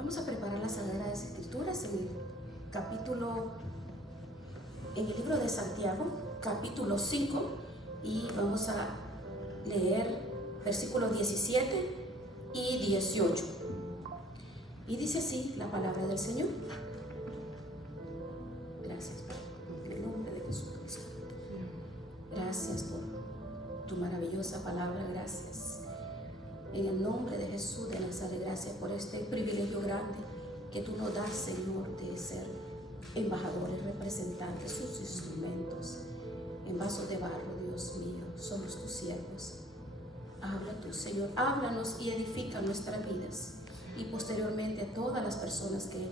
Vamos a preparar las Sagradas Escrituras en el libro de Santiago, capítulo 5, y vamos a leer versículos 17 y 18. Y dice así la palabra del Señor. Gracias, Padre, en el nombre de Jesucristo. Gracias por tu maravillosa palabra, gracias. En el nombre de Jesús de Nazaret, gracias por este privilegio grande que tú nos das, Señor, de ser embajadores, representantes, sus instrumentos en vasos de barro. Dios mío, somos tus siervos. Habla tú, Señor, háblanos y edifica nuestras vidas, y posteriormente a todas las personas que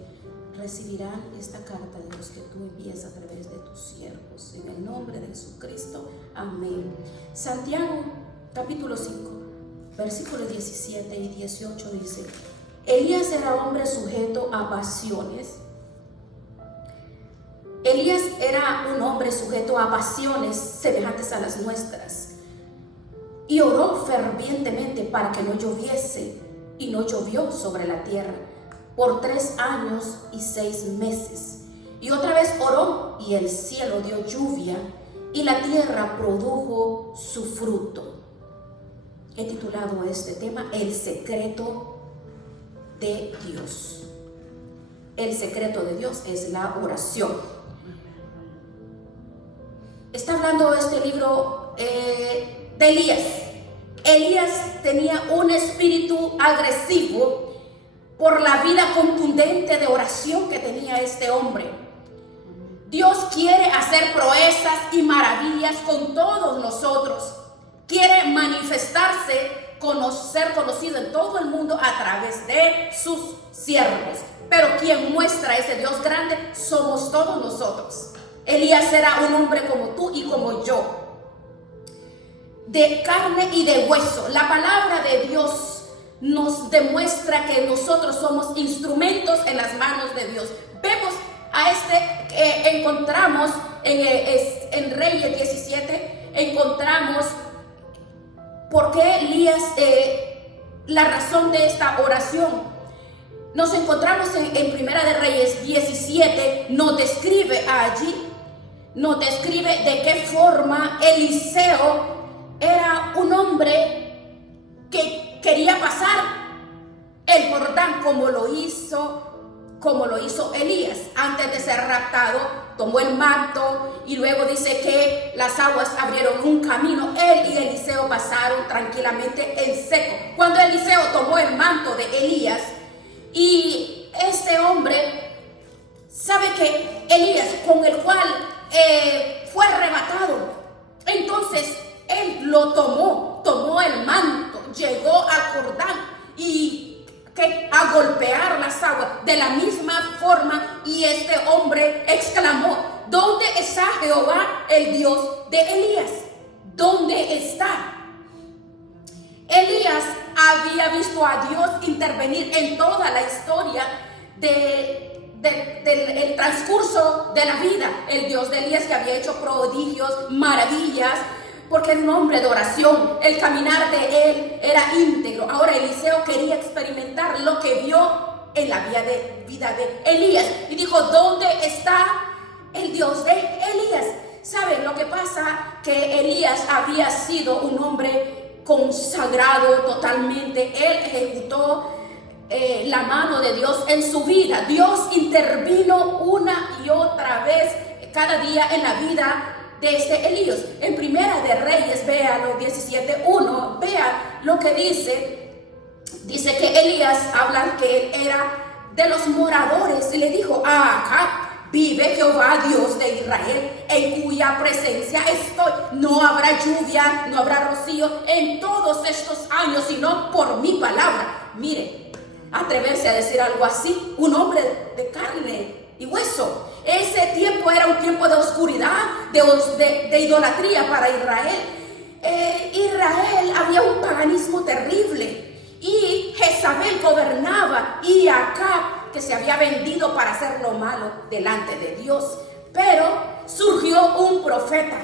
recibirán esta carta de Dios que tú envías a través de tus siervos, en el nombre de Jesucristo, amén. Santiago capítulo 5, versículos 17 y 18 dice: Elías era hombre sujeto a pasiones. Elías era un hombre sujeto a pasiones semejantes a las nuestras, y oró fervientemente para que no lloviese, y no llovió sobre la tierra por 3 años y 6 meses. Y otra vez oró, y el cielo dio lluvia, y la tierra produjo su fruto. He titulado este tema El secreto de Dios. El secreto de Dios es la oración. Está hablando este libro de Elías. Elías tenía un espíritu agresivo por la vida contundente de oración que tenía este hombre. Dios quiere hacer proezas y maravillas con todos nosotros. Quiere manifestarse, ser conocido en todo el mundo a través de sus siervos. Pero quien muestra ese Dios grande somos todos nosotros. Elías era un hombre como tú y como yo, de carne y de hueso. La palabra de Dios nos demuestra que nosotros somos instrumentos en las manos de Dios. Vemos a encontramos en Reyes 17, encontramos por qué Elías, la razón de esta oración. Nos encontramos en Primera de Reyes 17, nos describe allí, nos describe de qué forma Eliseo era un hombre que quería pasar el Jordán como lo hizo Elías. Antes de ser raptado, tomó el manto, y luego dice que las aguas abrieron un camino. Él y Eliseo pasaron tranquilamente en seco. Cuando Eliseo tomó el manto de Elías, y este hombre sabe que Elías, con el cual fue arrebatado, entonces él lo tomó el manto, llegó al Jordán y a golpear las aguas de la misma forma, y este hombre exclamó: ¿dónde está Jehová, el Dios de Elías? ¿Dónde está? Elías había visto a Dios intervenir en toda la historia del transcurso de la vida. El Dios de Elías, que había hecho prodigios, maravillas, porque era un hombre de oración. El caminar de él era íntegro. Ahora Eliseo quería experimentar lo que vio en la vida de Elías, y dijo: ¿dónde está el Dios de Elías? ¿Saben lo que pasa? Que Elías había sido un hombre consagrado totalmente. Él ejecutó la mano de Dios en su vida. Dios intervino una y otra vez cada día en la vida de Elías. En Primera de Reyes, vea los 17:1, vea lo que dice que Elías habla que él era de los moradores, y le dijo: Acab, vive Jehová Dios de Israel, en cuya presencia estoy, no habrá lluvia, no habrá rocío en todos estos años, sino por mi palabra. Mire, atreverse a decir algo así, un hombre de carne y hueso. Ese tiempo era un tiempo de oscuridad, de idolatría para Israel. Israel había un paganismo terrible, y Jezabel gobernaba, y Acab, que se había vendido para hacer lo malo delante de Dios. Pero surgió un profeta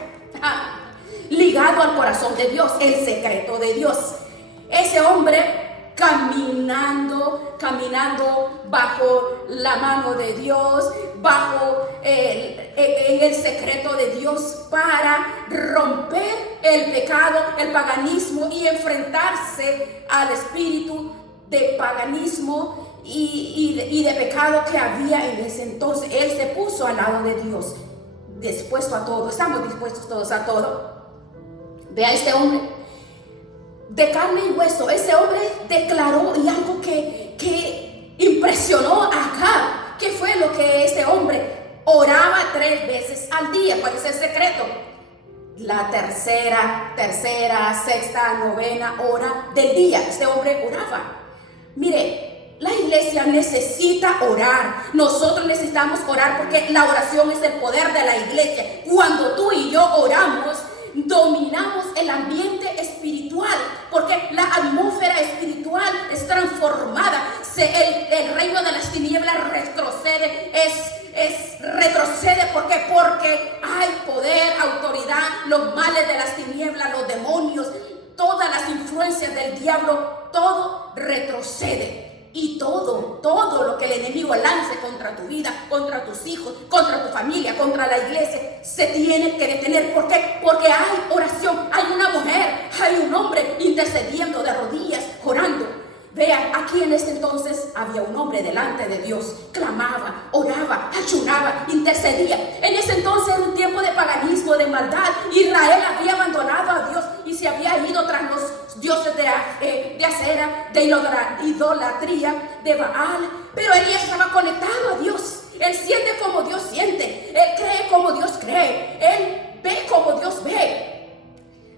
ligado al corazón de Dios, el secreto de Dios. Ese hombre caminando caminando bajo la mano de Dios, en el secreto de Dios, para romper el pecado, el paganismo, y enfrentarse al espíritu de paganismo y de pecado que había en ese entonces. Él se puso al lado de Dios, dispuesto a todo. Estamos dispuestos todos a todo. Vea este hombre de carne y hueso. Ese hombre declaró, y algo que impresionó a Acab, que fue lo que este hombre oraba 3 veces al día. ¿Cuál es el secreto? La tercera, sexta, novena hora del día. Este hombre oraba. Mire, la iglesia necesita orar. Nosotros necesitamos orar, porque la oración es el poder de la iglesia. Cuando tú y yo oramos, dominamos el ambiente espiritual, porque la atmósfera espiritual es transformada. El reino de las tinieblas retrocede. Retrocede. ¿Por qué? Porque hay poder, autoridad. Los males de las tinieblas, los demonios, todas las influencias del diablo, todo retrocede. Y todo lo que el enemigo lance contra tu vida, contra tus hijos, contra tu familia, contra la iglesia, se tiene que detener. ¿Por qué? Porque hay oración, hay una mujer, hay un hombre intercediendo de rodillas, orando. Vea, aquí en este entonces había un hombre delante de Dios, clamaba, oraba, ayunaba, intercedía. En ese entonces era un tiempo de paganismo, de maldad. Israel había abandonado a Dios y se había ido tras los dioses de Acera, de idolatría, de Baal. Pero Elías estaba conectado a Dios. Él siente como Dios siente, él cree como Dios cree, él ve como Dios ve.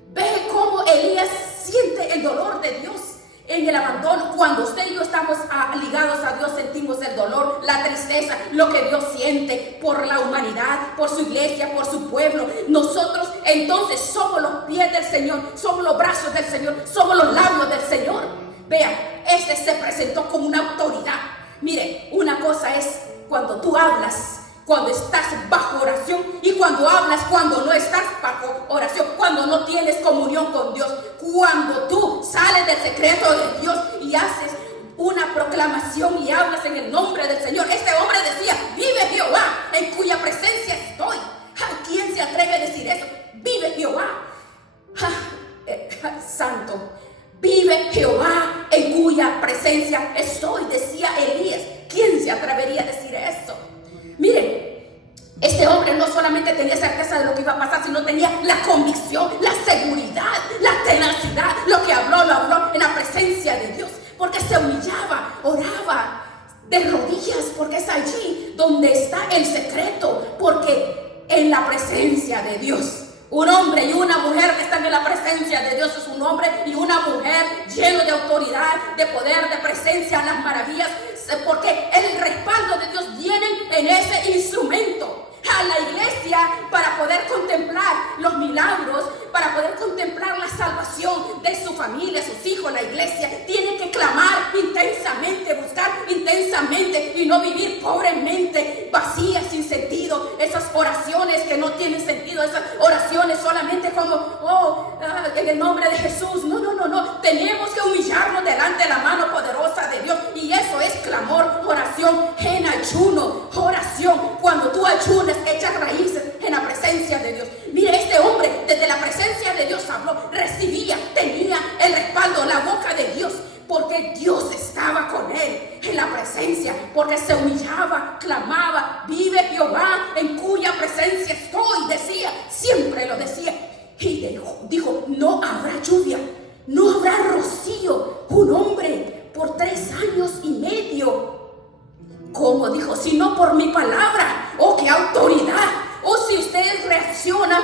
Ve cómo Elías siente el dolor de Dios en el abandono. Cuando usted y yo estamos ligados a Dios, sentimos el dolor, la tristeza, lo que Dios siente por la humanidad, por su iglesia, por su pueblo. Nosotros entonces somos los pies del Señor, somos los brazos del Señor, somos los labios del Señor. Vea, este se presentó como una autoridad. Mire, una cosa es cuando tú hablas, cuando estás bajo oración, y cuando hablas cuando no estás bajo oración, cuando no tienes comunión con Dios. Cuando tú sales del secreto de Dios y haces una proclamación y hablas en el nombre del Señor. Este hombre decía: vive Jehová, en cuya presencia estoy. ¿Quién se atreve a decir eso? Vive Jehová. Santo. Vive Jehová, en cuya presencia estoy, decía Elías. ¿Quién se atrevería a decir eso? Miren, este hombre no solamente tenía certeza de lo que iba a pasar, sino tenía la convicción, la seguridad, la tenacidad. Lo habló en la presencia de Dios, porque se humillaba, oraba de rodillas, porque es allí donde está el secreto. Porque en la presencia de Dios, un hombre y una mujer que están en la presencia de Dios es un hombre y una mujer lleno de autoridad, de poder, de presencia, las maravillas, porque el respaldo de Dios viene en ese instrumento. A la iglesia, para poder contemplar los milagros, para poder contemplar la salvación de su familia, sus hijos, la iglesia tiene que clamar intensamente, buscar intensamente, y no vivir pobremente, vacías, sin sentido. Esas oraciones que no tienen sentido, esas oraciones solamente como en el nombre de Jesús. No. Tenemos que humillarnos delante de la mano poderosa de Dios, y eso es clamor, oración en ayuno, oración. Cuando tú ayunas, echas raíces en la presencia de Dios. Mire, este hombre desde la presencia de Dios habló, recibía, tenía el respaldo, la boca de Dios, porque Dios estaba con él en la presencia, porque se humillaba, clamaba: vive Jehová, en cuya presencia estoy, decía, siempre lo decía. Y dijo: no habrá lluvia, no habrá rocío. Un hombre por 3 años y medio. ¿Cómo? Dijo: sino por mi palabra. ¡Oh, qué autoridad! O si usted reacciona,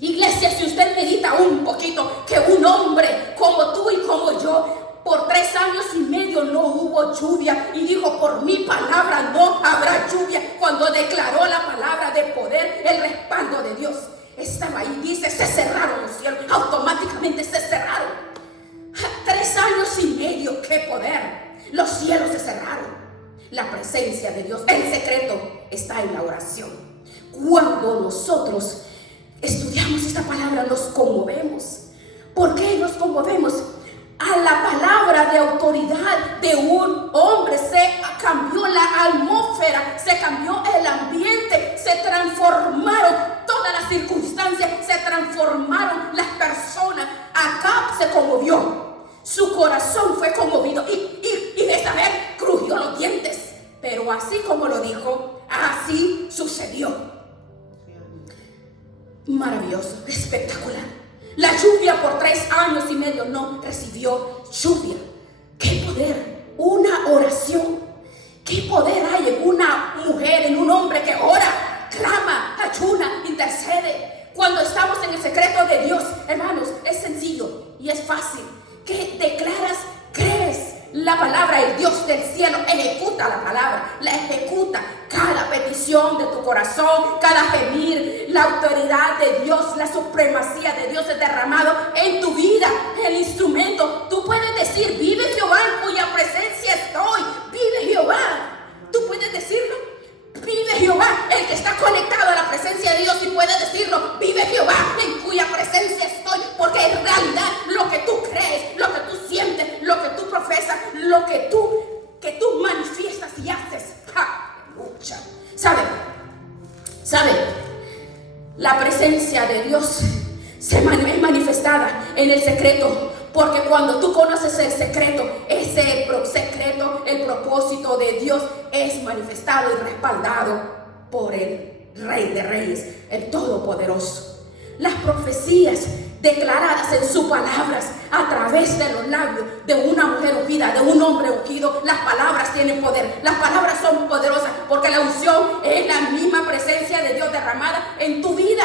iglesia, si usted medita un poquito, que un hombre como tú y como yo, por 3 años y medio no hubo lluvia, y dijo: por mi palabra no habrá lluvia. Cuando declaró la palabra de poder, el respaldo de Dios estaba ahí. Dice: se cerraron los cielos, automáticamente se cerraron. 3 años y medio, qué poder. Los cielos se cerraron. La presencia de Dios, el secreto está en la oración. Cuando nosotros estudiamos esta palabra, nos conmovemos. ¿Por qué nos conmovemos? A la palabra de autoridad de un así como lo dijo, así sucedió. Maravilloso, espectacular. La lluvia por 3 años y medio no recibió lluvia. ¡Qué poder! Una oración. ¿Qué poder hay en una mujer, en un hombre que ora, clama, ayuna, intercede? Cuando estamos en el secreto de Dios, hermanos, es sencillo y es fácil. Que declaras, crees la palabra, el Dios del cielo ejecuta la palabra, la ejecuta. Cada petición de tu corazón, cada gemir, la autoridad de Dios, la supremacía de Dios es derramado en tu vida. El instrumento, tú puedes decir, vive Jehová en cuya presencia estoy. Vive Jehová. Tú puedes decirlo. Vive Jehová, el que está conectado a la presencia de Dios y puede decirlo. Vive Jehová en cuya presencia estoy. Porque en realidad lo que tú crees, lo que tú sientes, lo que tú profesas, lo que tú manifiestas y haces. Lucha. ¿Sabe? La presencia de Dios es manifestada en el secreto. Porque cuando tú conoces el secreto, ese secreto, el propósito de Dios es manifestado y respaldado por el Rey de Reyes, el Todopoderoso. Las profecías declaradas en sus palabras a través de los labios de una mujer ungida, de un hombre ungido, las palabras tienen poder. Las palabras son poderosas porque la unción es la misma presencia de Dios derramada en tu vida.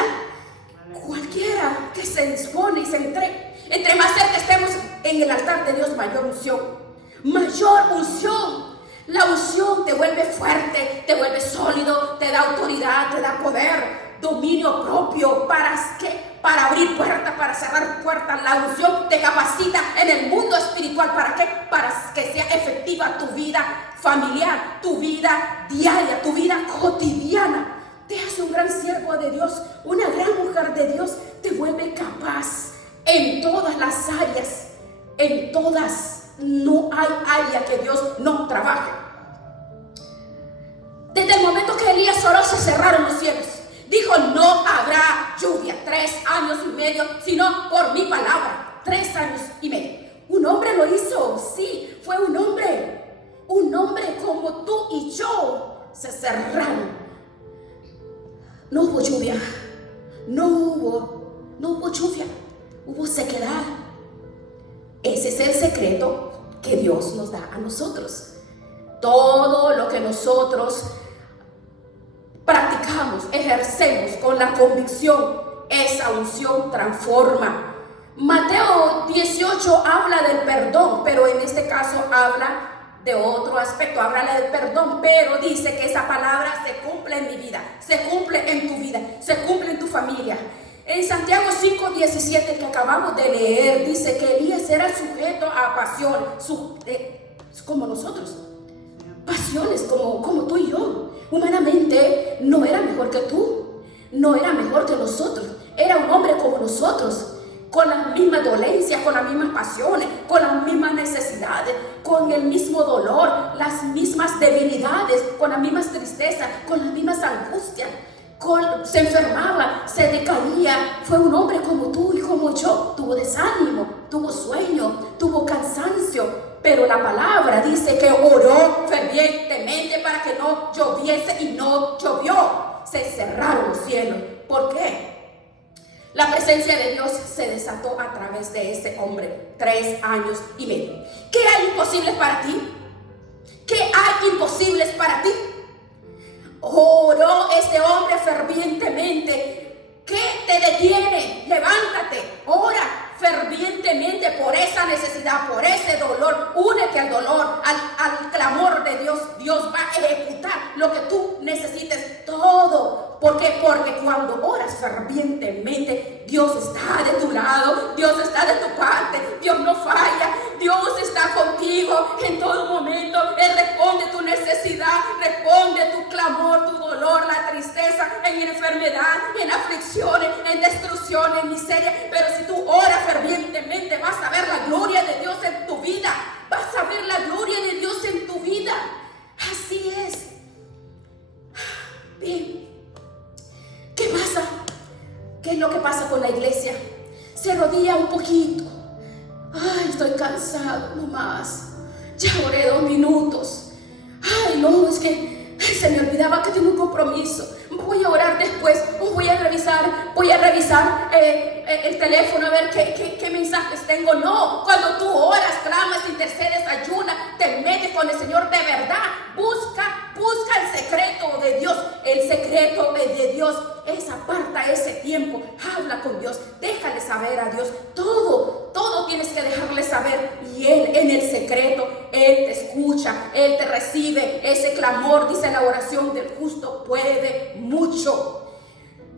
Cualquiera que se dispone y se entregue, entre más cerca estemos en el altar de Dios, mayor unción. Mayor unción. La unción te vuelve fuerte, te vuelve sólido, te da autoridad, te da poder, dominio propio. ¿Para qué? Para abrir puertas, para cerrar puertas. La unción te capacita en el mundo espiritual. ¿Para qué? Para que sea efectiva tu vida familiar, tu vida diaria, tu vida cotidiana. Te hace un gran siervo de Dios, una gran mujer de Dios. Te vuelve capaz en todas las áreas, en todas. No hay área que Dios no trabaje. Desde el momento que Elías oró, se cerraron los cielos. Dijo, no habrá lluvia 3 años y medio, sino por mi palabra. 3 años y medio. Un hombre lo hizo, sí, fue un hombre como tú y yo. Se cerraron. No hubo lluvia, no hubo lluvia, hubo sequedad. Ese es el secreto que Dios nos da a nosotros. Todo lo que nosotros practicamos, ejercemos con la convicción, esa unción transforma. Mateo 18 habla del perdón, pero en este caso habla de otro aspecto, habla del perdón, pero dice que esa palabra se cumple en mi vida, se cumple en tu vida, se cumple en tu familia. En Santiago 5:17 que acabamos de leer, dice que Elías era sujeto a pasión, como nosotros, pasiones como tú y yo. Humanamente no era mejor que tú, no era mejor que nosotros, era un hombre como nosotros, con las mismas dolencias, con las mismas pasiones, con las mismas necesidades, con el mismo dolor, las mismas debilidades, con las mismas tristezas, con las mismas angustias. Se enfermaba, se decaía. Fue un hombre como tú y como yo. Tuvo desánimo, tuvo sueño, tuvo cansancio. Pero la palabra dice que oró fervientemente para que no lloviese y no llovió. Se cerraron los cielos. ¿Por qué? La presencia de Dios se desató a través de ese hombre. 3 años y medio. ¿Qué hay imposibles para ti? ¿Qué hay imposibles para ti? Oró este hombre fervientemente. ¿Qué te detiene? Levántate, ora fervientemente por esa necesidad, por ese dolor. Únete al dolor, al clamor de Dios. Dios va a ejecutar lo que tú necesites, todo. ¿Por qué? Porque cuando oras fervientemente, Dios está de tu lado, Dios está de tu parte, Dios no falla, Dios está contigo en todo momento. Él responde tu necesidad, responde tu clamor, tu dolor, la tristeza, en enfermedad, en aflicciones, en destrucción, en miseria. Pero si tú oras fervientemente, vas a ver la gloria de Dios en tu vida, vas a ver la gloria de Dios en tu vida. Así es. Bien. ¿Qué pasa? ¿Qué es lo que pasa con la iglesia? Se rodilla un poquito. Ay, estoy cansado, no más. Ya oré 2 minutos. Ay, no, es que el teléfono a ver qué mensajes tengo. No, cuando tú oras, clamas, intercedes, ayunas, te metes con el Señor de verdad, busca el secreto de Dios. El secreto de Dios es aparta ese tiempo, habla con Dios, déjale saber a Dios todo tienes que dejarle saber, y Él en el secreto, Él te escucha, Él te recibe. Ese clamor, dice la oración del justo, puede mucho.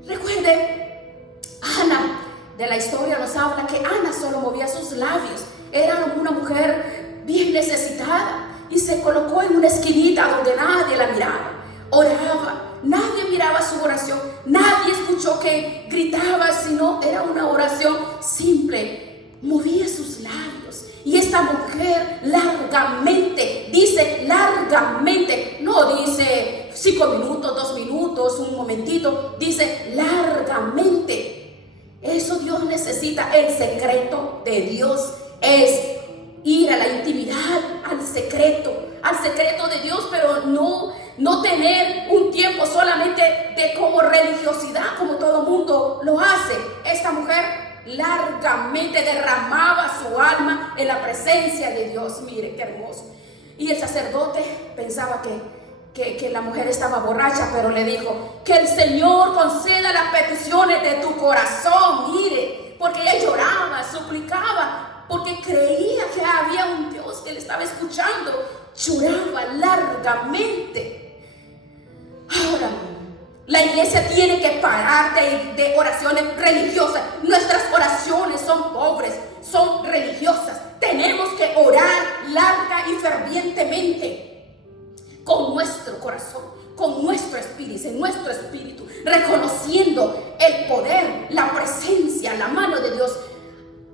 Recuerde, Ana de la historia nos habla que Ana solo movía sus labios, era una mujer bien necesitada y se colocó en una esquinita donde nadie la miraba, oraba. Nadie miraba su oración, nadie escuchó que gritaba, sino era una oración simple. Movía sus labios. Y esta mujer largamente, dice largamente, no dice 5 minutos, 2 minutos, un momentito, dice largamente. Eso Dios necesita. El secreto de Dios es ir a la intimidad, al secreto de Dios, pero no tener un tiempo solamente de como religiosidad, como todo mundo lo hace. Esta mujer largamente derramaba su alma en la presencia de Dios. Mire qué hermoso. Y el sacerdote pensaba que la mujer estaba borracha, pero le dijo: que el Señor conceda las peticiones de tu corazón. Mire, porque ella lloraba, suplicaba, porque creía que había un Dios que le estaba escuchando. Lloraba largamente. Ahora, la iglesia tiene que parar de oraciones religiosas. Nuestras oraciones son pobres, son religiosas. Tenemos que orar larga y fervientemente con nuestro corazón, con nuestro espíritu, reconociendo el poder, la presencia, la mano de Dios.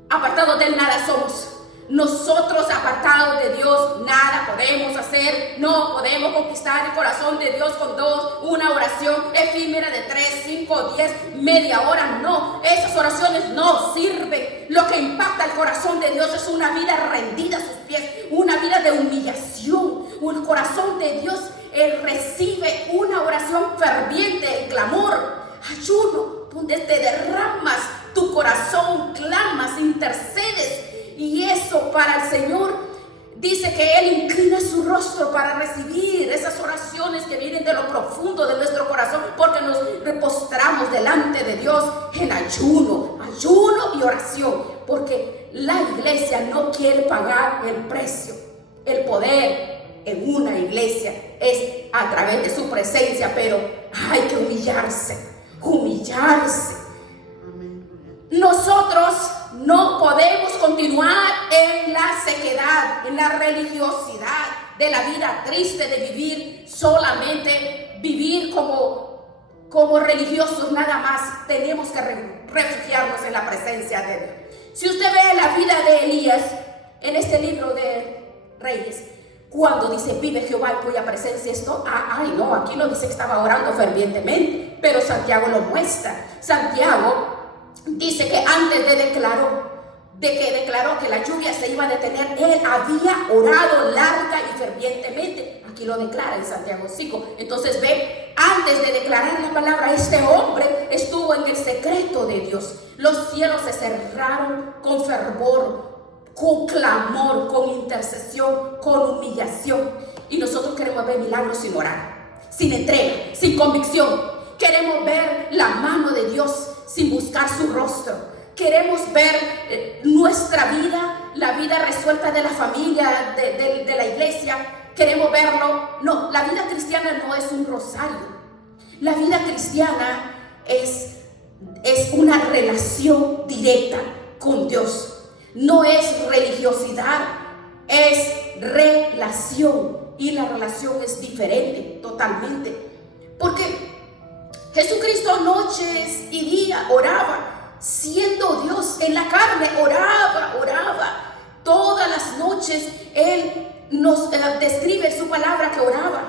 Apartados de él nada somos. Nosotros, apartados de Dios, nada podemos hacer. No podemos conquistar el corazón de Dios con una oración efímera de 3, 5, 10, media hora. No, esas oraciones no sirven. Lo que impacta el corazón de Dios es una vida rendida a sus pies, una vida de humillación. Un corazón de Dios recibe una oración ferviente, el clamor, ayuno, donde te derramas tu corazón, clamas, intercedes. Y eso para el Señor, dice que Él inclina su rostro para recibir esas oraciones que vienen de lo profundo de nuestro corazón, porque nos repostramos delante de Dios en ayuno y oración, porque la iglesia no quiere pagar el precio. El poder en una iglesia es a través de su presencia, pero hay que humillarse. Nosotros no podemos continuar en la sequedad, en la religiosidad de la vida triste de vivir como religiosos nada más. Tenemos que refugiarnos en la presencia de Dios. Si usted ve la vida de Elías en este libro de Reyes, cuando dice vive Jehová en cuya presencia estoy, no, aquí no dice que estaba orando fervientemente, pero Santiago lo muestra. Santiago dice que antes de que declaró que la lluvia se iba a detener, él había orado larga y fervientemente. Aquí lo declara en Santiago 5. Entonces ve, antes de declarar la palabra, este hombre estuvo en el secreto de Dios. Los cielos se cerraron con fervor, con clamor, con intercesión, con humillación. Y nosotros queremos ver milagros sin orar, sin entrega, sin convicción. Queremos ver la mano de Dios sin buscar su rostro. Queremos ver nuestra vida, la vida resuelta de la familia, de la iglesia. Queremos verlo. No, la vida cristiana no es un rosario. La vida cristiana es una relación directa con Dios. No es religiosidad, es relación. Y la relación es diferente, totalmente. Porque Jesucristo noches y días oraba, siendo Dios en la carne, oraba. Todas las noches Él nos describe su palabra que oraba.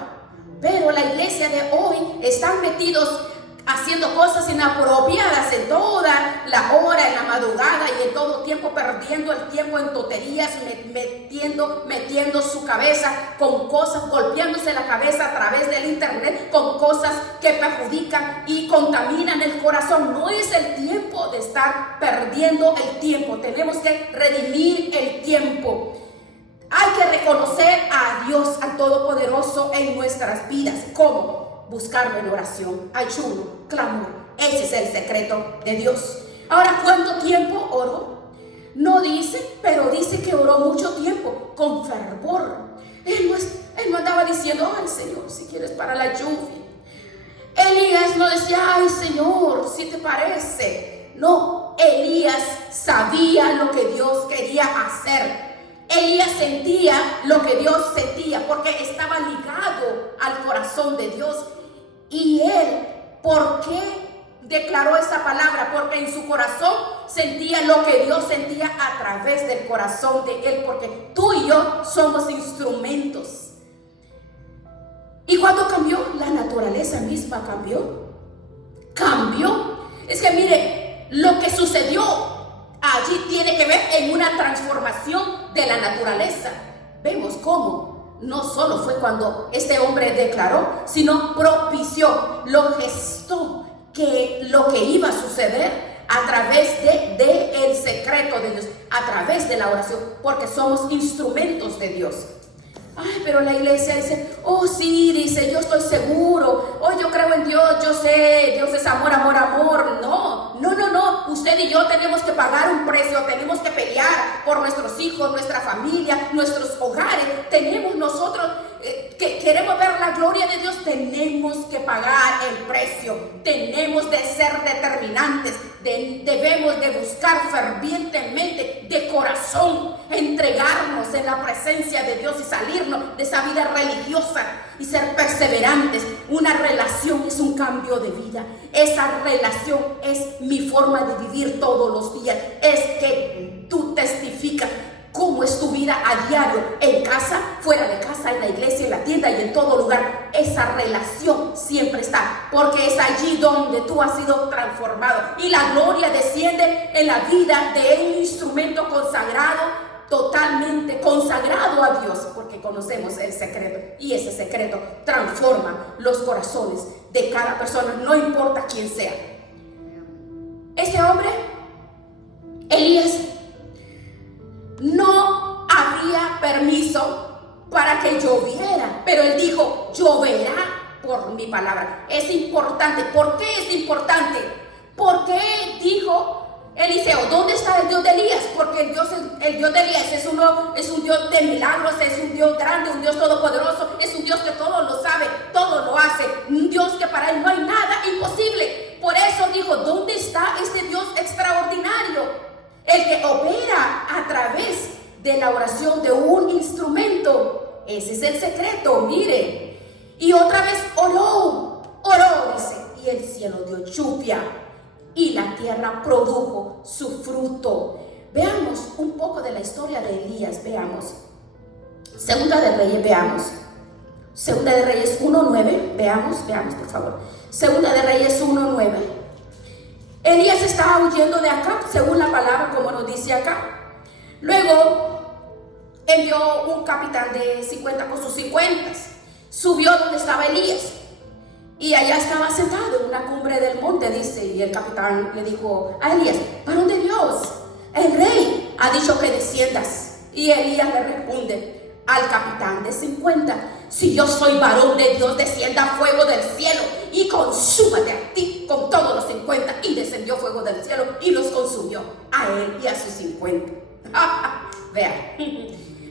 Pero la iglesia de hoy están metidos haciendo cosas inapropiadas en toda la hora, en la madrugada y en todo tiempo, perdiendo el tiempo en tonterías, metiendo su cabeza con cosas, golpeándose la cabeza a través del internet con cosas que perjudican y contaminan el corazón. No es el tiempo de estar perdiendo el tiempo. Tenemos que redimir el tiempo. Hay que reconocer a Dios, al Todopoderoso, en nuestras vidas. ¿Cómo? Buscarlo en oración, ayuno, clamor. Ese es el secreto de Dios. Ahora, ¿cuánto tiempo oró? No dice, pero dice que oró mucho tiempo, con fervor. Él no andaba diciendo, ay Señor, si quieres para la lluvia. Elías no decía, ay Señor, si te parece. No, Elías sabía lo que Dios quería hacer. Elías sentía lo que Dios sentía, porque estaba ligado al corazón de Dios. Y él, ¿por qué declaró esa palabra? Porque en su corazón sentía lo que Dios sentía a través del corazón de él, porque tú y yo somos instrumentos. ¿Y cuando cambió? La naturaleza misma cambió. Es que mire, lo que sucedió allí tiene que ver en una transformación de la naturaleza. Vemos cómo no solo fue cuando este hombre declaró, sino propició, lo gestó, que lo que iba a suceder a través de el secreto de Dios, a través de la oración, porque somos instrumentos de Dios. Ay, pero la iglesia dice, oh sí, dice, yo estoy seguro, oh yo creo en Dios, yo sé, Dios es amor, amor, amor. No, usted y yo tenemos que pagar un precio, tenemos que pelear por nuestros hijos, nuestra familia, nuestros hogares. Tenemos nosotros que queremos ver la gloria de Dios, tenemos que pagar el precio, tenemos de ser determinantes, debemos de buscar fervientemente, de corazón, entregarnos en la presencia de Dios y salirnos de esa vida religiosa y ser perseverantes. Una relación es un cambio de vida. Esa relación es mi forma de vivir todos los días. Es que tú testificas cómo es tu vida a diario, en casa, fuera de casa, en la iglesia, en la tienda y en todo lugar. Esa relación siempre está, porque es allí donde tú has sido transformado y la gloria desciende en la vida de un instrumento consagrado, totalmente consagrado a Dios, porque conocemos el secreto y ese secreto transforma los corazones de cada persona, no importa quién sea. Ese hombre, Elías, no había permiso para que lloviera, pero él dijo, lloverá por mi palabra. Es importante. ¿Por qué es importante? Porque dijo Eliseo, ¿dónde está el Dios de Elías? Porque el Dios de Elías es un Dios de milagros, es un Dios grande, un Dios todopoderoso, es un Dios que todo lo sabe, todo lo hace, un Dios que para él no hay nada imposible. Por eso dijo, ¿dónde está este Dios extraordinario? El que opera a través de la oración de un instrumento. Ese es el secreto, mire. Y otra vez oró, dice, y el cielo dio lluvia y la tierra produjo su fruto. Veamos un poco de la historia de Elías, veamos. Segunda de Reyes, veamos. Segunda de Reyes 1:9, veamos por favor. Segunda de Reyes 1:9. Elías estaba huyendo de Acab, según la palabra, como nos dice acá. Luego envió un capitán de 50 con sus 50. Subió donde estaba Elías y allá estaba sentado en una cumbre del monte, dice. Y el capitán le dijo a Elías, varón de Dios, el rey ha dicho que desciendas. Y Elías le responde al capitán de 50, si yo soy varón de Dios, descienda fuego del cielo y consúmate a ti con todos los 50. Y descendió fuego del cielo y los consumió a él y a sus 50. Vean.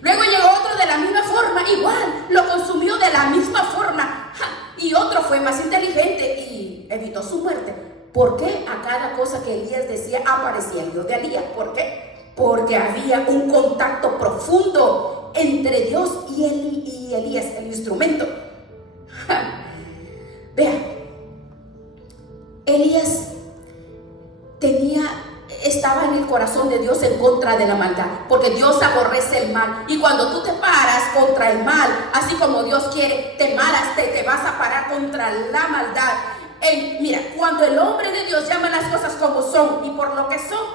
Luego llegó otro de la misma forma, igual, lo consumió de la misma forma. Y otro fue más inteligente y evitó su muerte. ¿Por qué? A cada cosa que Elías decía aparecía el Dios de Elías. ¿Por qué? Porque había un contacto profundo entre Dios y Elías, el instrumento. Vean, Elías estaba en el corazón de Dios en contra de la maldad, porque Dios aborrece el mal. Y cuando tú te paras contra el mal, así como Dios quiere, te paras, te vas a parar contra la maldad. Mira, cuando el hombre de Dios llama las cosas como son y por lo que son,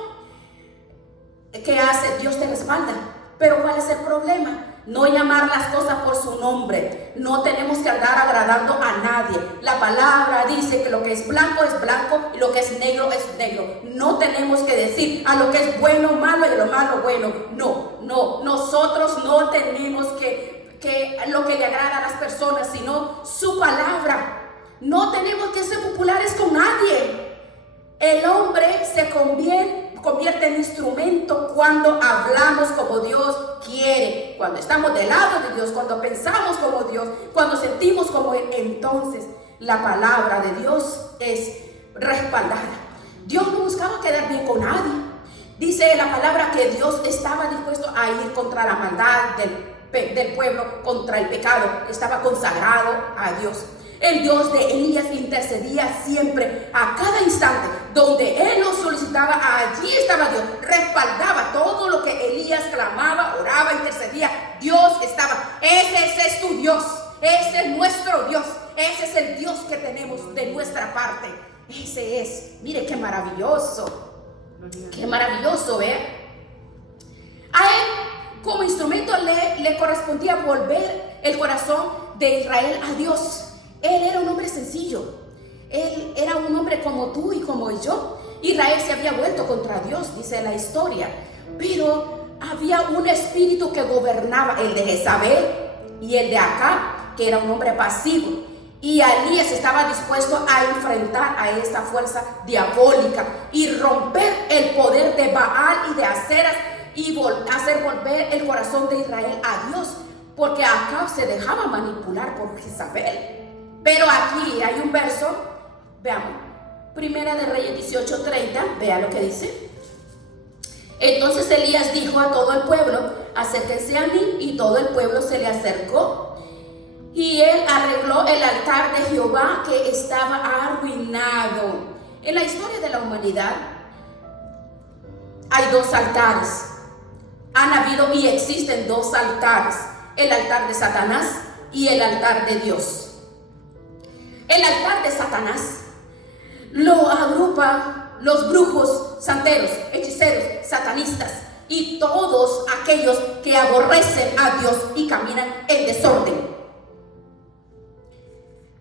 ¿qué hace? Dios te respalda. Pero ¿cuál es el problema? No llamar las cosas por su nombre. No tenemos que andar agradando a nadie. La palabra dice que lo que es blanco y lo que es negro es negro. No tenemos que decir a lo que es bueno malo y a lo malo bueno. No. Nosotros no tenemos que lo que le agrada a las personas, sino su palabra. No tenemos que ser populares con nadie. El hombre se convierte en instrumento cuando hablamos como Dios quiere, cuando estamos del lado de Dios, cuando pensamos como Dios, cuando sentimos como Él. Entonces la palabra de Dios es respaldada. Dios no buscaba quedar bien con nadie. Dice la palabra que Dios estaba dispuesto a ir contra la maldad del pueblo, contra el pecado. Estaba consagrado a Dios. El Dios de Elías intercedía siempre, a cada instante, donde él lo solicitaba, allí estaba Dios, respaldaba todo lo que Elías clamaba, oraba, intercedía. Dios estaba. Ese es tu Dios, ese es nuestro Dios, ese es el Dios que tenemos de nuestra parte. Ese es, mire qué maravilloso, ¿ve? A él, como instrumento, le correspondía volver el corazón de Israel a Dios. Él era un hombre sencillo. Él era un hombre como tú y como yo. Israel se había vuelto contra Dios, dice la historia. Pero había un espíritu que gobernaba, el de Jezabel y el de Acab, que era un hombre pasivo. Y Elías estaba dispuesto a enfrentar a esta fuerza diabólica y romper el poder de Baal y de Aceras y hacer volver el corazón de Israel a Dios. Porque Acab se dejaba manipular por Jezabel. Pero aquí hay un verso, veamos, Primera de Reyes 18:30, vea lo que dice. Entonces Elías dijo a todo el pueblo: acérquense a mí, y todo el pueblo se le acercó. Y él arregló el altar de Jehová que estaba arruinado. En la historia de la humanidad hay dos altares. Han habido y existen dos altares: el altar de Satanás y el altar de Dios. El altar de Satanás lo agrupa los brujos, santeros, hechiceros, satanistas y todos aquellos que aborrecen a Dios y caminan en desorden.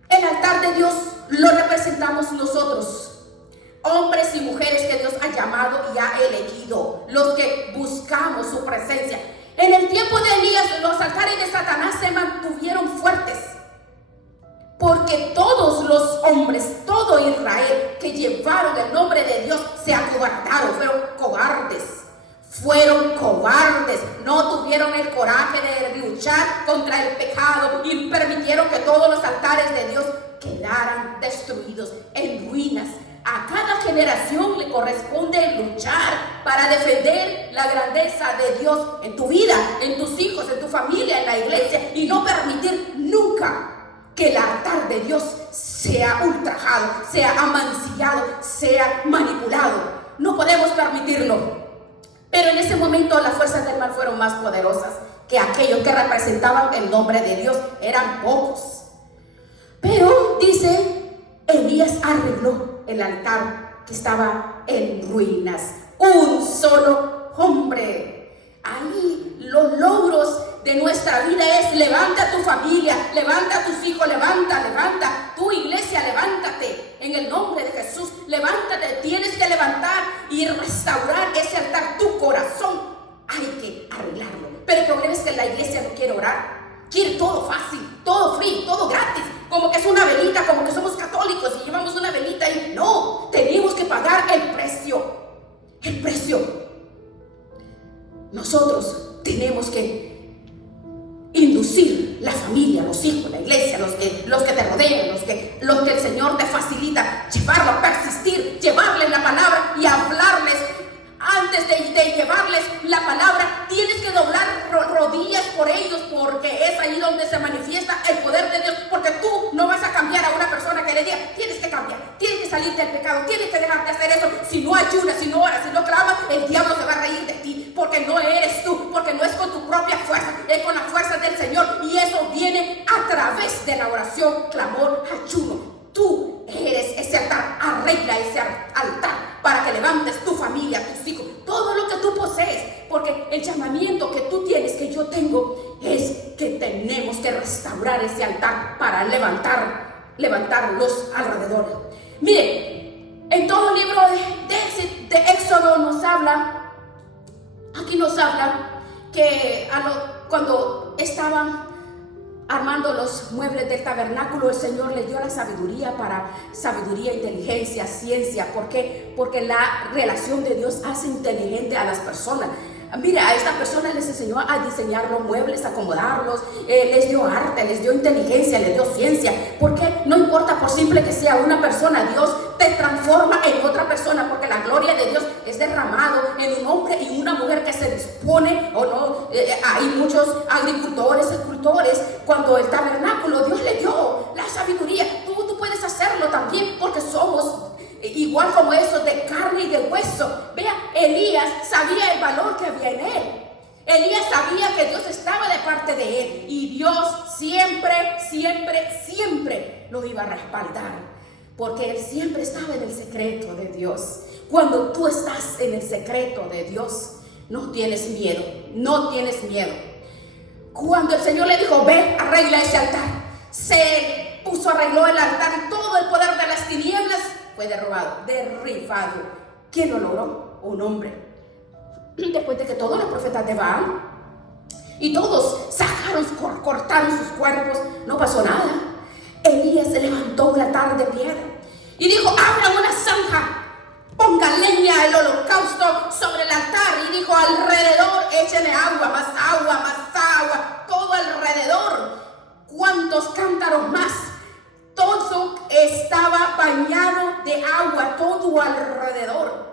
El altar de Dios lo representamos nosotros, hombres y mujeres que Dios ha llamado y ha elegido, los que buscamos su presencia. En el tiempo de Elías, los altares de Satanás se mantuvieron fuertes, porque todos los hombres, todo Israel que llevaron el nombre de Dios se acobardaron, fueron cobardes, no tuvieron el coraje de luchar contra el pecado y permitieron que todos los altares de Dios quedaran destruidos, en ruinas. A cada generación le corresponde luchar para defender la grandeza de Dios en tu vida, en tus hijos, en tu familia, en la iglesia, y no permitir nunca que el altar de Dios sea ultrajado, sea amancillado, sea manipulado. No podemos permitirlo. Pero en ese momento las fuerzas del mal fueron más poderosas que aquellos que representaban el nombre de Dios. Eran pocos. Pero dice, Elías arregló el altar que estaba en ruinas. Un solo hombre. Ahí los logros de nuestra vida es: levanta tu familia, levanta a tus hijos, levanta tu iglesia, levántate en el nombre de Jesús, levántate. Tienes que levantar y restaurar ese altar, tu corazón. Hay que arreglarlo. Pero el problema es que la iglesia no quiere orar, quiere todo fácil, todo free, todo gratis, como que es una velita, como que somos católicos y llevamos una velita y no, tenemos que pagar el precio. Nosotros tenemos que inducir la familia, los hijos, la iglesia, los que te rodean, los que el Señor te facilita, llevarlo a persistir, llevarles la palabra y hablarles. Antes de llevarles la palabra, tienes que doblar rodillas por ellos, porque es ahí donde se manifiesta el poder de Dios. Porque tú no vas a cambiar a una persona que le diga: tienes que cambiar, tienes que salir del pecado, tienes que dejar de hacer eso. Si no ayunas, si no oras, si no clamas, el diablo se va a reír de ti, porque no eres tú, porque no es con tu propia fuerza, es con la fuerza del Señor. Y eso viene a través de la oración, clamor, ayuno. Tú eres restaurar ese altar para levantar los alrededores. Miren, en todo el libro de Éxodo aquí nos habla que cuando estaban armando los muebles del tabernáculo, el Señor les dio la sabiduría, inteligencia, ciencia. ¿Por qué? Porque la relación de Dios hace inteligente a las personas. Mira, a estas personas les enseñó a diseñar los muebles, a acomodarlos, les dio arte, les dio inteligencia, les dio ciencia. Porque no importa por simple que sea una persona, Dios te transforma en otra persona, porque la gloria de Dios es derramado en un hombre y una mujer que se dispone, o no. Hay muchos agricultores, escultores, cuando el tabernáculo Dios le dio la sabiduría. Tú puedes hacerlo también, porque somos igual como esos de carne y de hueso. Vea, Elías sabía el valor que había en él. Elías sabía que Dios estaba de parte de él, y Dios siempre lo iba a respaldar, porque él siempre estaba en el secreto de Dios. Cuando tú estás en el secreto de Dios, no tienes miedo. Cuando el Señor le dijo, ve, arregla ese altar, se puso, arregló el altar, y todo el poder de las tinieblas fue derribado. ¿Quién lo logró? Un hombre. Después de que todos los profetas de Baal y todos cortaron sus cuerpos, no pasó nada. Elías se levantó un altar de piedra y dijo, abran una zanja, pongan leña, el holocausto sobre el altar, y dijo, alrededor échenle agua, más agua, todo alrededor. ¿Cuántos cántaros más? Todo estaba bañado de agua, todo alrededor.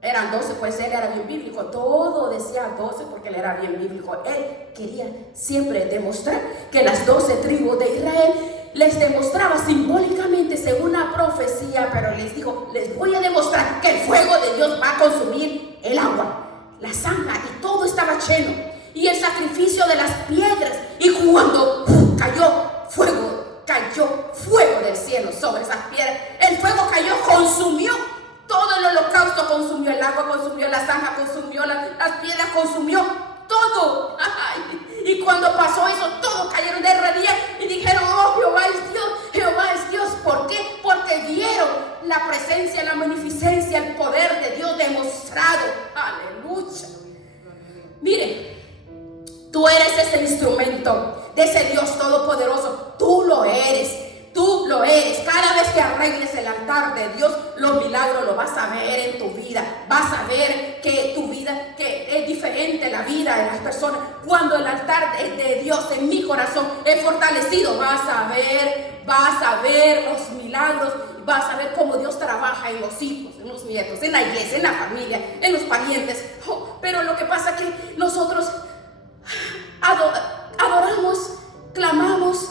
Eran 12, pues él era bien bíblico. Todo decía 12 porque él era bien bíblico. Él quería siempre demostrar que las 12 tribus de Israel les demostraba simbólicamente según una profecía, pero les dijo, les voy a demostrar que el fuego de Dios va a consumir el agua, la zanja, y todo estaba lleno. Y el sacrificio de las piedras, y cuando cayó fuego del cielo sobre esas piedras, el fuego cayó, consumió todo el holocausto, consumió el agua, consumió la zanja, consumió las piedras, consumió todo. Ay, y cuando pasó eso, todos cayeron de rodillas y dijeron, oh, Jehová es Dios. ¿Por qué? Porque vieron la presencia, la magnificencia, el poder de Dios demostrado. Aleluya. Miren, tú eres ese instrumento de ese Dios todopoderoso. Tú lo eres. Cada vez que arregles el altar de Dios, los milagros lo vas a ver en tu vida. Vas a ver que tu vida, que es diferente la vida de las personas. Cuando el altar de Dios en mi corazón es fortalecido, vas a ver los milagros. Vas a ver cómo Dios trabaja en los hijos, en los nietos, en la iglesia, en la familia, en los parientes. Pero lo que pasa es que nosotros adoramos, clamamos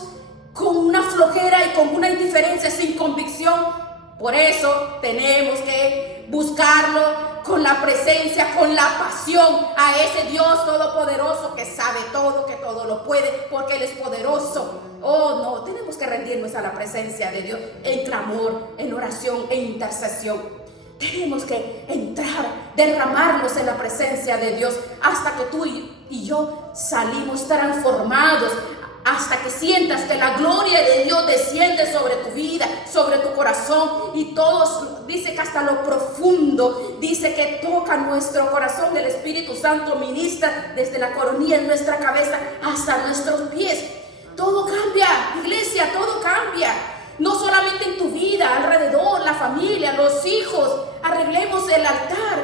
con una flojera y con una indiferencia, sin convicción. Por eso tenemos que buscarlo con la presencia, con la pasión, a ese Dios todopoderoso que sabe todo, que todo lo puede, porque Él es poderoso. Oh, no, tenemos que rendirnos a la presencia de Dios en clamor, en oración, en intercesión. Tenemos que entrar, derramarnos en la presencia de Dios hasta que tú y yo salimos transformados, hasta que sientas que la gloria de Dios desciende sobre tu vida, sobre tu corazón, y todos, dice que hasta lo profundo, dice que toca nuestro corazón. El Espíritu Santo ministra desde la coronilla de nuestra cabeza hasta nuestros pies. Todo cambia, iglesia, todo cambia. No solamente en tu vida, alrededor, la familia, los hijos. Arreglemos el altar,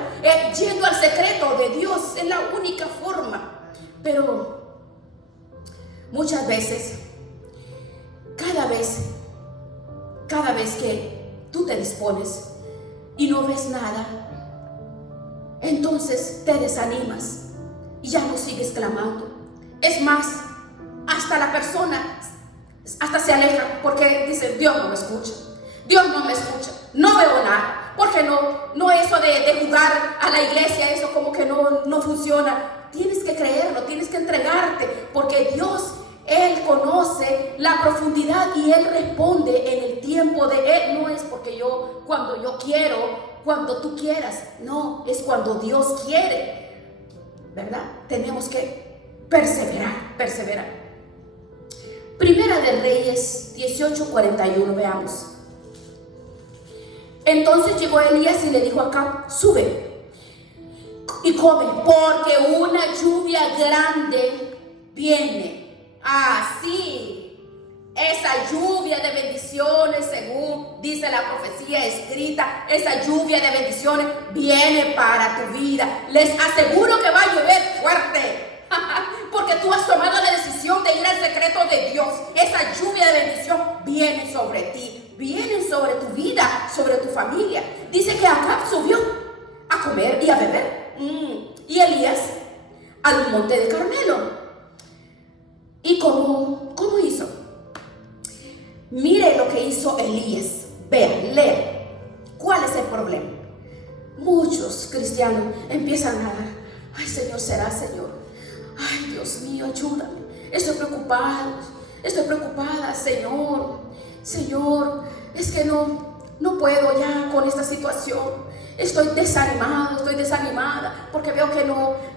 yendo al secreto de Dios, es la única forma. Pero muchas veces, cada vez que tú te dispones y no ves nada, entonces te desanimas y ya no sigues clamando. Es más, hasta la persona se aleja porque dice, Dios no me escucha, no veo nada. Porque no eso de jugar a la iglesia, eso como que no funciona. Tienes que creerlo, tienes que entregarte, porque Dios, Él conoce la profundidad y Él responde en el tiempo de Él. No es porque cuando yo quiero, cuando tú quieras, no, es cuando Dios quiere, ¿verdad? Tenemos que perseverar. Primera de Reyes 18:41, veamos. Entonces llegó Elías y le dijo a Acab: sube y come, porque una lluvia grande viene. Así, esa lluvia de bendiciones, según dice la profecía escrita, esa lluvia de bendiciones viene para tu vida. Les aseguro que va a llover fuerte, porque tú has tomado la decisión de ir al secreto de Dios. Esa lluvia de bendición viene sobre ti, viene sobre tu vida, sobre tu familia. Dice que Acab subió a comer y a beber, y Elías al monte de Carmelo. ¿Y cómo hizo? Mire lo que hizo Elías. Vean, lean. ¿Cuál es el problema? Muchos cristianos empiezan a dar: ay, Señor, será Señor. Ay, Dios mío, ayúdame. Estoy preocupada, Señor. Señor, es que no puedo ya con esta situación. Estoy desanimada, porque veo que no.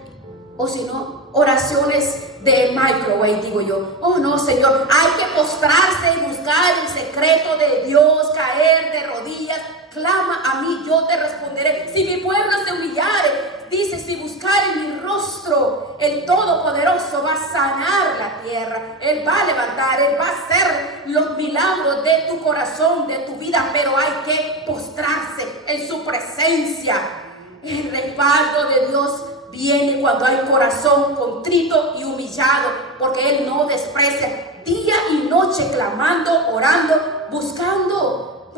O si no, oraciones de microwave, digo yo. Oh no, Señor, hay que postrarse y buscar el secreto de Dios, caer de rodillas. Clama a mí, yo te responderé. Si mi pueblo se humillare, dice, si buscare mi rostro, el Todopoderoso va a sanar la tierra. Él va a levantar, Él va a hacer los milagros de tu corazón, de tu vida, pero hay que postrarse en su presencia. El respaldo de Dios viene cuando hay corazón contrito y humillado, porque Él no desprecia. Día y noche clamando, orando, buscando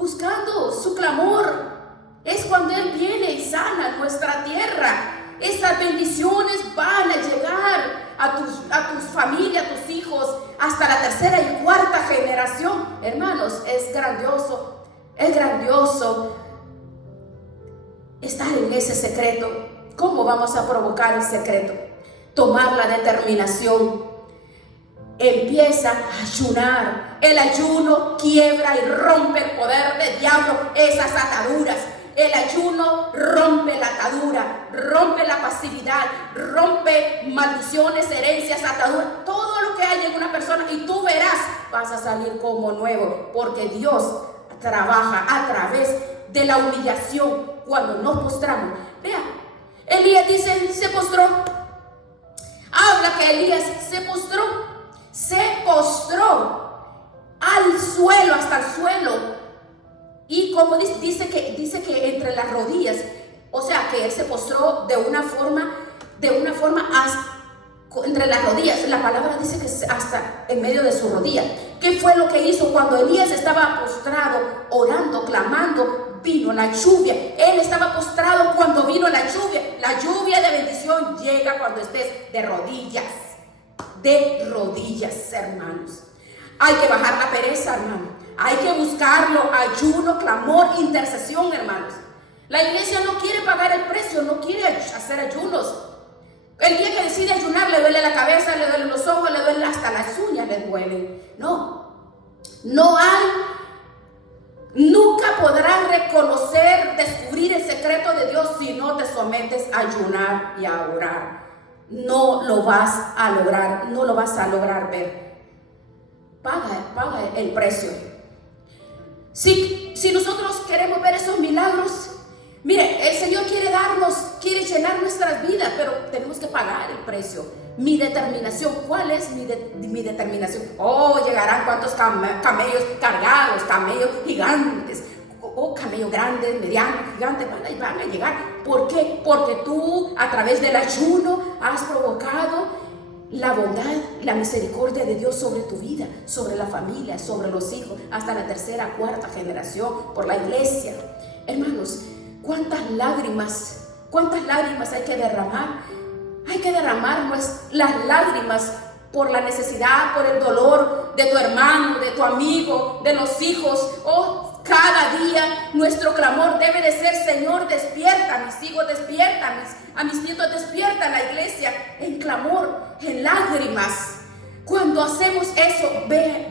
su clamor. Es cuando Él viene y sana nuestra tierra. Estas bendiciones van a llegar a tus familias, a tus hijos, hasta la tercera y cuarta generación. Hermanos, es grandioso estar en ese secreto. ¿Cómo vamos a provocar el secreto? Tomar la determinación. Empieza a ayunar. El ayuno quiebra y rompe el poder del diablo, esas ataduras. El ayuno rompe la atadura, rompe la pasividad, rompe maldiciones, herencias, ataduras, todo lo que hay en una persona, y tú verás, vas a salir como nuevo, porque Dios trabaja a través de la humillación cuando nos postramos. Vean, Elías dice, se postró. Habla que Elías se postró al suelo, hasta el suelo. Y como dice que entre las rodillas, o sea que él se postró de una forma entre las rodillas. La palabra dice que hasta en medio de su rodilla. ¿Qué fue lo que hizo cuando Elías estaba postrado, orando, clamando? Vino la lluvia. Él estaba postrado cuando vino la lluvia. La lluvia de bendición llega cuando estés de rodillas. De rodillas, hermanos. Hay que bajar la pereza, hermano. Hay que buscarlo. Ayuno, clamor, intercesión, hermanos. La iglesia no quiere pagar el precio, no quiere hacer ayunos. El día que decide ayunar le duele la cabeza, le duelen los ojos, le duelen hasta las uñas, le duelen. Nunca podrás reconocer, descubrir el secreto de Dios si no te sometes a ayunar y a orar. No lo vas a lograr ver. Paga el precio. Si nosotros queremos ver esos milagros, mire, el Señor quiere llenar nuestras vidas, pero tenemos que pagar el precio. Mi determinación, ¿cuál es mi determinación? Llegarán cuántos camellos cargados, camellos gigantes, camellos grandes, medianos, gigantes, van a llegar. ¿Por qué? Porque tú, a través del ayuno, has provocado la bondad, la misericordia de Dios sobre tu vida, sobre la familia, sobre los hijos, hasta la tercera, cuarta generación, por la iglesia. Hermanos, ¿cuántas lágrimas hay que derramar? Hay que derramar las lágrimas por la necesidad, por el dolor de tu hermano, de tu amigo, de los hijos. Cada día nuestro clamor debe de ser: Señor, despierta a mis hijos, despierta a mis nietos, despierta a la iglesia, en clamor, en lágrimas. Cuando hacemos eso,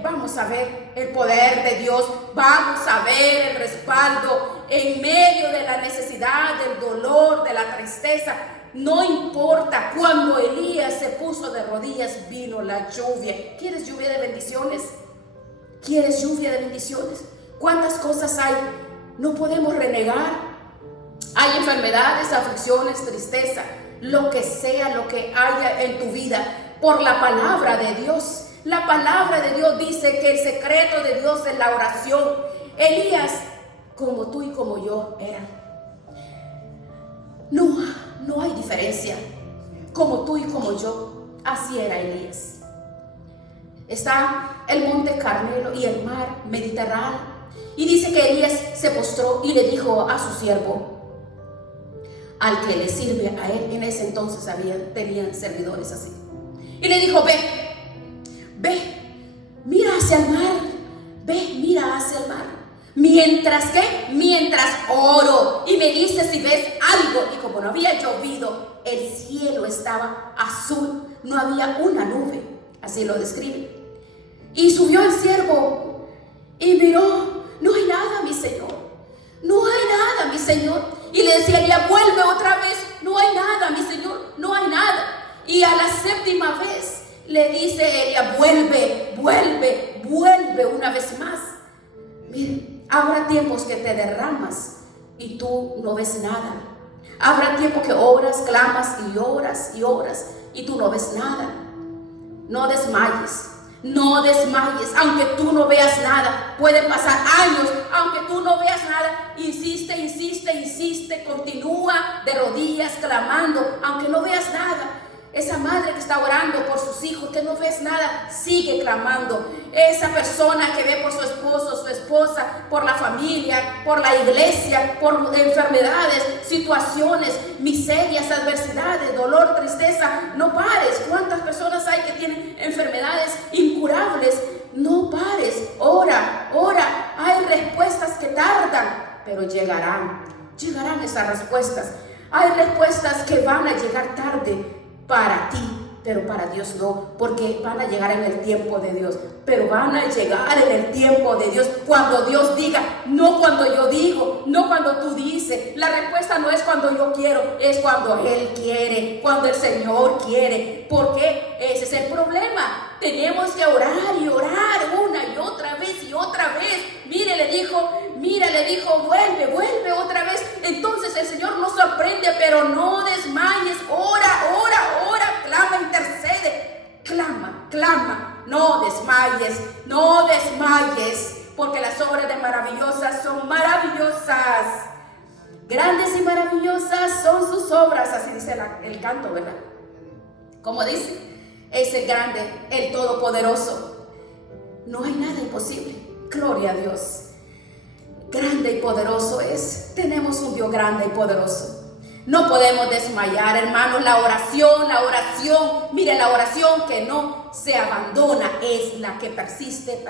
vamos a ver el poder de Dios, vamos a ver el respaldo en medio de la necesidad, del dolor, de la tristeza. No importa, cuando Elías se puso de rodillas, vino la lluvia. ¿Quieres lluvia de bendiciones? ¿Quieres lluvia de bendiciones? ¿Cuántas cosas hay? No podemos renegar. Hay enfermedades, aflicciones, tristeza, lo que sea, lo que haya en tu vida, por la palabra de Dios. La palabra de Dios dice que el secreto de Dios es la oración. Elías, como tú y como yo, era. No hay diferencia. Como tú y como yo, así era Elías. Está el monte Carmelo y el mar Mediterráneo. Y dice que Elías se postró y le dijo a su siervo, al que le sirve a él, en ese entonces tenían servidores así. Y le dijo, ve, mira hacia el mar, mira hacia el mar. Mientras oro, y me dice si ves algo. Y como no había llovido, el cielo estaba azul, no había una nube, así lo describe. Y subió el siervo y miró, no hay nada, mi señor, no hay nada, mi señor. Y le decía Elías, vuelve otra vez, no hay nada, mi señor, no hay nada. Y a la séptima vez le dice Elías, vuelve una vez más. Miren, habrá tiempos que te derramas y tú no ves nada. Habrá tiempo que oras, clamas y oras y tú no ves nada. No desmayes. No desmayes, aunque tú no veas nada. Pueden pasar años, aunque tú no veas nada. Insiste, continúa de rodillas clamando, aunque no veas nada. Esa madre que está orando por sus hijos, que no ves nada, sigue clamando. Esa persona que ve por su esposo, su esposa, por la familia, por la iglesia, por enfermedades, situaciones, miserias, adversidades, dolor, tristeza, no pares. ¿Cuántas personas hay que tienen enfermedades incurables? No pares, ora. Hay respuestas que tardan, pero llegarán esas respuestas. Hay respuestas que van a llegar tarde para ti, pero para Dios no, porque van a llegar en el tiempo de Dios. Pero van a llegar en el tiempo de Dios, cuando Dios diga, no cuando yo digo, no cuando tú dices. La respuesta no es cuando yo quiero, es cuando Él quiere, cuando el Señor quiere, porque ese es el problema. Tenemos que orar y orar una y otra vez y otra vez. Mira, le dijo, vuelve otra vez. Entonces el Señor nos sorprende, pero no desmayes, ora, clama, intercede, clama, no desmayes, porque las obras de maravillosas son maravillosas. Grandes y maravillosas son sus obras, así dice el canto, ¿verdad? Como dice, es el grande, el todopoderoso. No hay nada imposible. Gloria a Dios. Grande y poderoso es. Tenemos un Dios grande y poderoso. No podemos desmayar, hermanos. La oración, mire, la oración que no se abandona es la que persiste,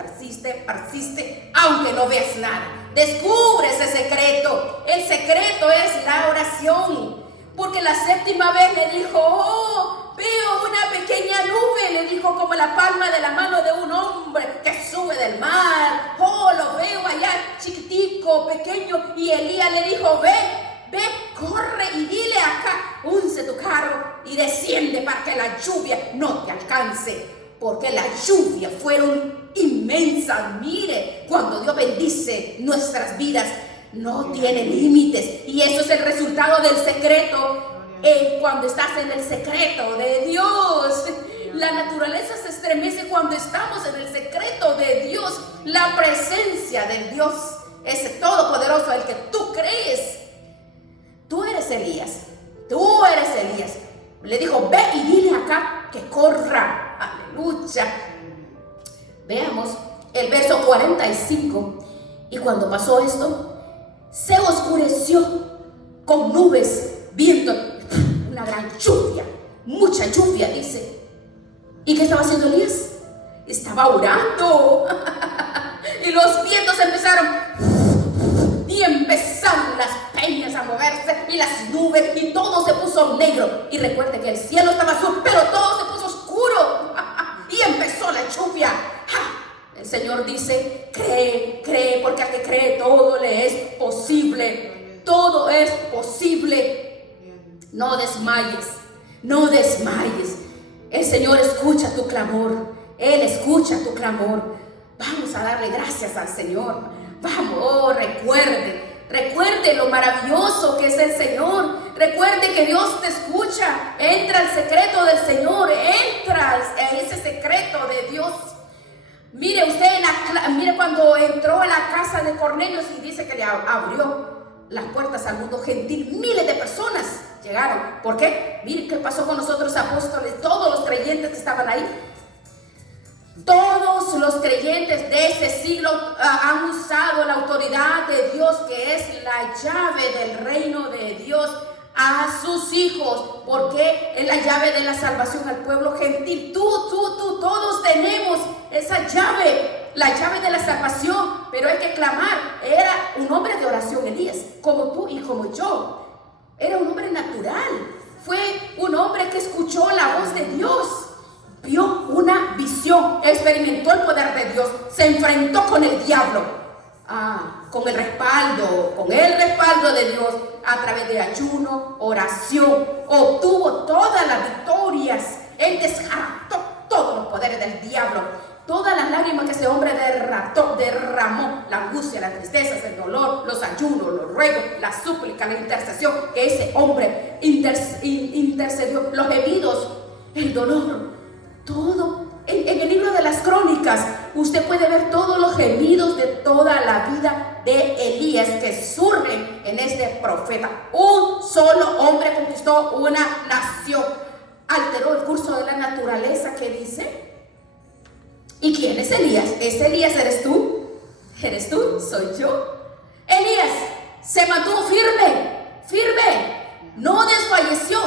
aunque no veas nada. Descubre ese secreto. El secreto es la oración. Porque la séptima vez le dijo, veo una pequeña nube, le dijo, como la palma de la mano de un hombre que sube del mar. Lo veo allá chiquitico, pequeño. Y Elías le dijo, ve, corre y dile acá, unce tu carro y desciende para que la lluvia no te alcance. Porque las lluvias fueron inmensas. Mire, cuando Dios bendice nuestras vidas, no tiene límites. Y eso es el resultado del secreto. Cuando estás en el secreto de Dios, la naturaleza se estremece cuando estamos en el secreto de Dios. La presencia de Dios, ese todopoderoso, el que tú crees. Tú eres Elías. Le dijo, ve y dile acá que corra. Aleluya. Veamos el verso 45. Y cuando pasó esto, se oscureció con nubes, viento, una gran lluvia, mucha lluvia, dice. ¿Y qué estaba haciendo Elías? Estaba orando. Y los vientos empezaron las peñas a moverse y las nubes, y todo se puso negro. Y recuerde que el cielo estaba azul, pero todo se puso oscuro. Y empezó la lluvia. El Señor dice, cree, porque al que cree todo le es posible. Todo es posible. No desmayes, no desmayes. El Señor escucha tu clamor. Él escucha tu clamor. Vamos a darle gracias al Señor. Vamos, recuerde lo maravilloso que es el Señor. Recuerde que Dios te escucha. Entra al secreto del Señor. Entra en ese secreto de Dios. Mire usted, mire cuando entró a la casa de Cornelio y dice que le abrió las puertas al mundo gentil. Miles de personas llegaron. ¿Por qué? Mire qué pasó con nosotros apóstoles, todos los creyentes que estaban ahí. Todos los creyentes de ese siglo han usado la autoridad de Dios, que es la llave del reino de Dios, a sus hijos, porque es la llave de la salvación al pueblo gentil. Tú, todos tenemos esa llave, la llave de la salvación, pero hay que clamar. Era un hombre de oración, Elías, como tú y como yo. Era un hombre natural, fue un hombre que escuchó la voz de Dios, vio una visión, experimentó el poder de Dios, se enfrentó con el diablo, con el respaldo de Dios, a través de ayuno, oración, obtuvo todas las victorias. Él desjarató todos los poderes del diablo. Todas las lágrimas que ese hombre derramó, la angustia, las tristezas, el dolor, los ayunos, los ruegos, la súplica, la intercesión, que ese hombre intercedió, los gemidos, el dolor, todo. En el libro de las Crónicas, usted puede ver todos los gemidos de toda la vida de Elías que surgen en este profeta. Un solo hombre conquistó una nación, alteró el curso de la naturaleza, que dice. ¿Y quién es Elías? ¿Ese Elías eres tú? ¿Eres tú? ¿Soy yo? Elías se mantuvo firme, no desfalleció,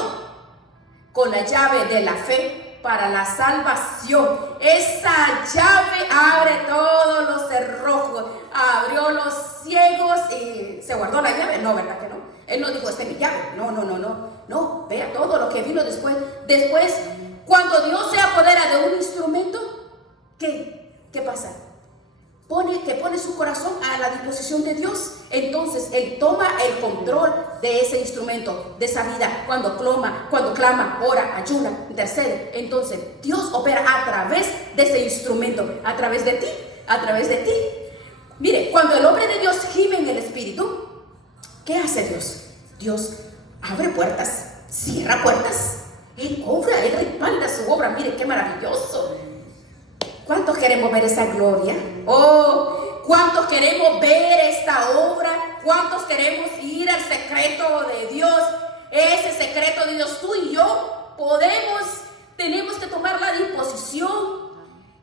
con la llave de la fe para la salvación. Esa llave abre todos los cerrojos, abrió los ciegos y se guardó la llave. No, ¿verdad que no? Él no dijo, esta es mi llave. No, vea todo lo que vino después. Después, cuando Dios se apodera de un instrumento, ¿qué pasa? Que pone su corazón a la disposición de Dios. Entonces Él toma el control de ese instrumento, de esa vida. Cuando clama, ora, ayuna, intercede. Entonces Dios opera a través de ese instrumento, a través de ti. Mire, cuando el hombre de Dios gime en el Espíritu, ¿qué hace Dios? Dios abre puertas, cierra puertas. Él obra, Él respalda su obra. Mire qué maravilloso. ¿Cuántos queremos ver esa gloria? ¿Cuántos queremos ver esta obra? ¿Cuántos queremos ir al secreto de Dios? Ese secreto de Dios, tú y yo tenemos que tomar la disposición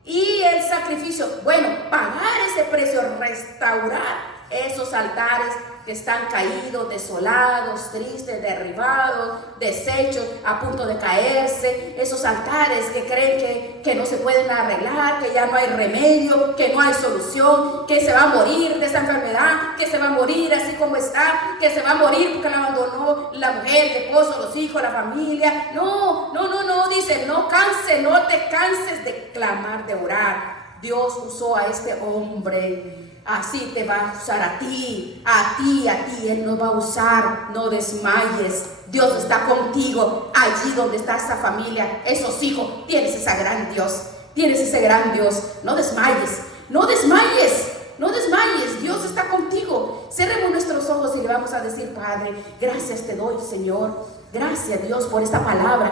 y el sacrificio. Bueno, pagar ese precio, restaurar esos altares que están caídos, desolados, tristes, derribados, deshechos, a punto de caerse. Esos altares que creen que no se pueden arreglar, que ya no hay remedio, que no hay solución, que se va a morir de esa enfermedad, que se va a morir así como está, que se va a morir porque la abandonó la mujer, el esposo, los hijos, la familia. No, dice, no te canses de clamar, de orar. Dios usó a este hombre. Así te va a usar a ti, Él nos va a usar. No desmayes, Dios está contigo, allí donde está esa familia, esos hijos, tienes ese gran Dios, no desmayes, Dios está contigo. Cerremos nuestros ojos y le vamos a decir, Padre, gracias te doy, Señor, gracias Dios por esta palabra.